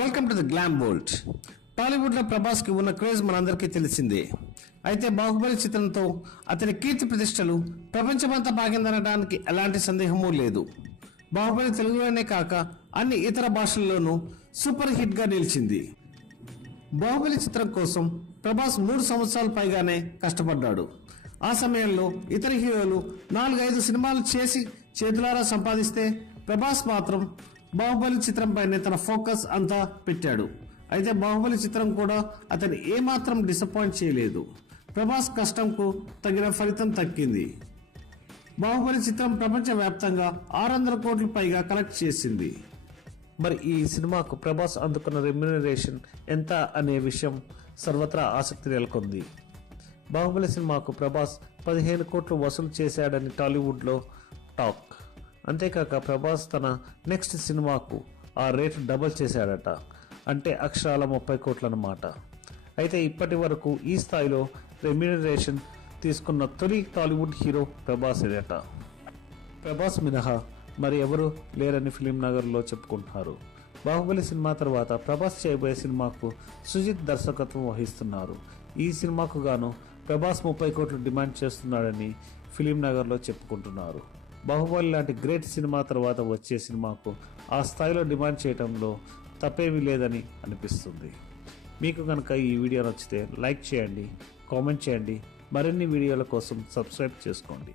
Welcome to the glam world టాలీవుడ్లో ప్రభాస్కి ఉన్న క్రేజ్ మనందరికీ తెలిసిందే. అయితే బాహుబలి చిత్రంతో అతని కీర్తి ప్రతిష్టలు ప్రపంచమంతా బాగిందనడానికి ఎలాంటి సందేహమూ లేదు. బాహుబలి తెలుగులోనే కాక అన్ని ఇతర భాషల్లోనూ సూపర్ హిట్గా నిలిచింది. బాహుబలి చిత్రం కోసం ప్రభాస్ మూడు సంవత్సరాల పైగానే కష్టపడ్డాడు. ఆ సమయంలో ఇతర హీరోలు నాలుగైదు సినిమాలు చేసి చేతులారా సంపాదిస్తే ప్రభాస్ మాత్రం బాహుబలి చిత్రంపైనే తన ఫోకస్ అంతా పెట్టాడు. అయితే బాహుబలి చిత్రం కూడా అతను ఏమాత్రం డిసప్పాయింట్ చేయలేదు. ప్రభాస్ కష్టంకు తగిన ఫలితం తక్కింది. బాహుబలి చిత్రం ప్రపంచవ్యాప్తంగా ఆరు వందల కోట్ల పైగా కలెక్ట్ చేసింది. మరి ఈ సినిమాకు ప్రభాస్ అందుకున్న రెమ్యునరేషన్ ఎంత అనే విషయం సర్వత్రా ఆసక్తి నెలకొంది. బాహుబలి సినిమాకు ప్రభాస్ పదిహేను కోట్లు వసూలు చేశాడని టాలీవుడ్లో టాక్. అంతేకాక ప్రభాస్ తన నెక్స్ట్ సినిమాకు ఆ రేటు డబుల్ చేశాడట. అంటే అక్షరాల ముప్పై కోట్లన్నమాట. అయితే ఇప్పటి వరకు ఈ స్థాయిలో రెమ్యూనరేషన్ తీసుకున్న తొలి టాలీవుడ్ హీరో ప్రభాసేనట ప్రభాస్ మినహా మరి ఎవరు లేరని ఫిలిం నగర్లో చెప్పుకుంటున్నారు. బాహుబలి సినిమా తర్వాత ప్రభాస్ చేయబోయే సినిమాకు సుజిత్ దర్శకత్వం వహిస్తున్నారు. ఈ సినిమాకు గాను ప్రభాస్ ముప్పై కోట్లు డిమాండ్ చేస్తున్నాడని ఫిలిం నగర్లో చెప్పుకుంటున్నారు. బాహుబలి లాంటి గ్రేట్ సినిమా తర్వాత వచ్చే సినిమాకు ఆ స్థాయిలో డిమాండ్ చేయడంలో తప్పేమీ లేదని అనిపిస్తుంది. మీకు కనుక ఈ వీడియో నచ్చితే లైక్ చేయండి కామెంట్ చేయండి మరిన్ని వీడియోల కోసం సబ్స్క్రైబ్ చేసుకోండి.